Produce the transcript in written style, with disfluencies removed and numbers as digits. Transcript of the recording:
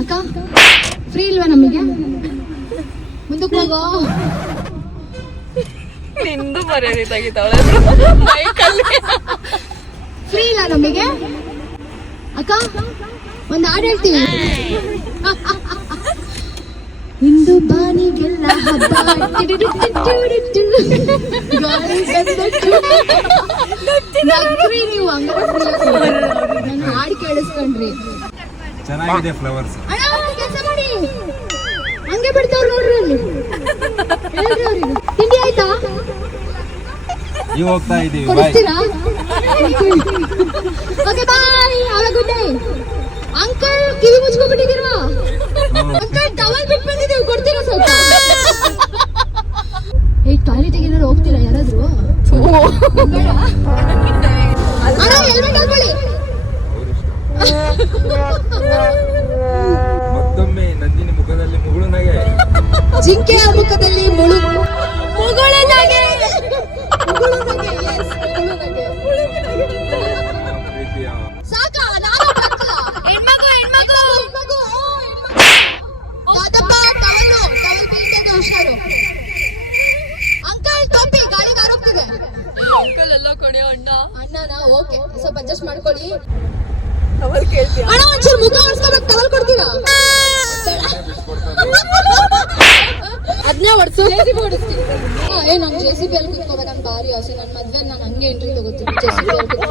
ಅಕ್ಕ ಫ್ರೀ ಇಲ್ವಾ ನಮಗೆ? ಮುಂದಕ್ಕೆ ಹೋಗೋ. ನಿಂದು ಮರ್ಯಾದೆ ತೆಗಿತಾವಳೆ ಮೈಕಲ್ಲಿ. ಫ್ರೀ ಇಲ್ಲ ನಮಗೆ ಅಕ್ಕ? ಒಂದು ಹಾಡು ಹೇಳ್ತೀವಿ. ಇಂದು ಬಾನಿಗೆಲ್ಲ ಹಬ್ಬ ನಗ್ರಿ ನೀವು ಹಂಗ ನಾನು ಹಾಡು ಕೇಳಿಸ್ಕೊಂಡ್ರಿ. ಚೆನ್ನಾಗಿದೆ ಫ್ಲವರ್ಸ್. ಅಣ್ಣ ಕೆಲಸ ಮಾಡಿ ಹಂಗೆ ಬಿಡ್ತಾವ್ರು ನೋಡ್ರಿ ಅಲ್ಲಿ. ಹೇಳ್ರಿ ಅವ್ರಿಗೆ ತಿಂಡಿ ಆಯ್ತಾ? ಈಗ ಹೋಗ್ತಾ ಇದೀವಿ. ಕೊಡಿಸ್ತೀರಾ? Okay bye. Have a good day. Uncle ಕಿವಿ ಮುಚ್ಕೊಂಡ್ಬಿಟ್ಟಿದ್ದೀರಾ? ಅಂಕಲ್ ಟವಲ್ ಬಿಟ್ಟು ಬಂದಿದ್ದೀವಿ, ಕೊಡ್ತೀರಾ ಸ್ವಲ್ಪ? ಏ ಟಾಯ್ಲೆಟಿಗೆ ಏನಾದ್ರು ಹೋಗ್ತೀರಾ ಯಾರಾದ್ರೂ? ಅಣ್ಣ ಹೆಲ್ಮೆಟ್ ಹಾಕೊಳ್ಳಿ. ಮತ್ತೊಮ್ಮೆ ನಂದಿನಿ ಮುಖದಲ್ಲಿ ಮುಗುಳು ನಗೆ. ಜಿಂಕೆಯ ಮುಖದಲ್ಲಿ ಮುಗುಳು ನಗೆ. ಸಾಕಾ? ನಾನು ಹೆಣ್ಮಗು ಹುಷಾರು. ಅಂಕಲ್ ಟೋಪಿ ಗಾಡಿ ಕಾರ್ ಹೋಗ್ತಿದೆ. ಅಂಕಲ್ ಎಲ್ಲ ಕೊಡಿ ಅಣ್ಣನ ಓಕೆ ಸ್ವಲ್ಪ ಅಡ್ಜಸ್ಟ್ ಮಾಡ್ಕೊಳ್ಳಿ. ಟವಲ್ ಕೇಳ್ತೀಯ? ಅಣ್ಣ ಒಂಚೂರು ಮುಖ ಒರೆಸ್ಕೋಬೇಕು, ಟವಲ್ ಕೊಡ್ತೀರಾ? ಅದನ್ನೇ ಹೊಡ್ಸು. ಜೆಸಿಬಿ ಹೊಡಿಸ್ತೀನಿ. ನಾನು ಜೆಸಿಬಿ ಅಲ್ಲಿ ಕುತ್ಕೋಬೇಕಂತ ಭಾರಿ ಆಸೆ. ನನ್ನ ಮದ್ವೆ ನಾನು ಹಂಗೆ ಎಂಟ್ರಿ ತಗೋತೀನಿ ಜೆಸಿಬಿ ಅಲ್ಲಿ.